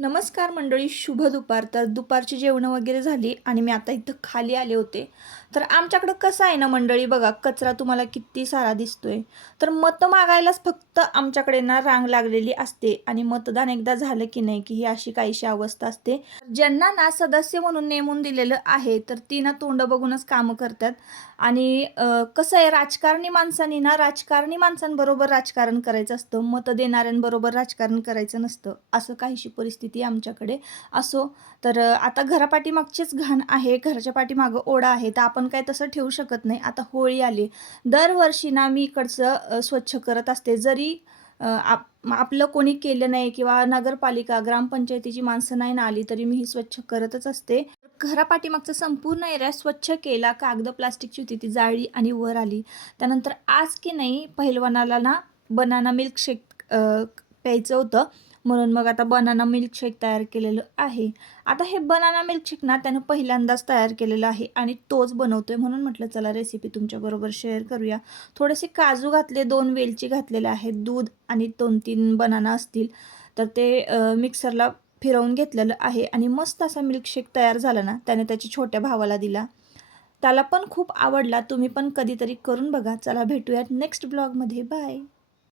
नमस्कार मंडळी, शुभ दुपार. तर दुपारची जेवणं वगैरे झाली आणि मी आता इथं खाली आले होते. तर आमच्याकडं कसं आहे ना मंडळी, बघा कचरा तुम्हाला किती सारा दिसतोय. तर मतं मागायलाच फक्त आमच्याकडे ना रांग लागलेली असते आणि मतदान एकदा झालं की नाही की ही अशी काहीशी अवस्था असते. ज्यांना ना सदस्य म्हणून नेमून दिलेलं आहे तर ती ना तोंड बघूनच कामं करतात. आणि कसं आहे, राजकारणी माणसांनी ना राजकारणी माणसांबरोबर राजकारण करायचं असतं, मतं देणाऱ्यांबरोबर राजकारण करायचं नसतं. असं काहीशी परिस्थिती आमच्याकडे असो. तर आता घरापाठीमागचीच घाण आहे, घराच्या पाठीमागं ओढा आहे, तर आपण काय तसं ठेवू शकत नाही. आता होळी आली, दरवर्षी ना मी इकडचं स्वच्छ करत असते. जरी आपलं कोणी केलं नाही किंवा नगरपालिका ग्रामपंचायतीची माणसं नाही ना आली तरी मी ही स्वच्छ करतच असते. घरापाठीमागचा संपूर्ण एरिया स्वच्छ केला. कागद प्लास्टिकची होती ती जाळली आणि वर आली. त्यानंतर आज की नाही पहिलवानाला ना बनाना मिल्कशेक प्यायचं होतं, म्हणून मग आता बनाना मिल्कशेक तयार केलेलं आहे. आता हे बनाना मिल्कशेक ना त्यानं पहिल्यांदाच तयार केलेलं आहे आणि तोच बनवतोय, म्हणून म्हटलं चला रेसिपी तुमच्याबरोबर शेअर करूया. थोडेसे काजू घातले, 2 वेलची घातलेल्या आहेत, दूध आणि 2-3 बनाना असतील, तर ते मिक्सरला फिरवून घेतलेलं आहे आणि मस्त असा मिल्कशेक तयार झाला ना. त्याने त्याच्या छोट्या भावाला दिला, त्याला पण खूप आवडला. तुम्ही पण कधीतरी करून बघा. चला भेटूयात नेक्स्ट ब्लॉगमध्ये. बाय.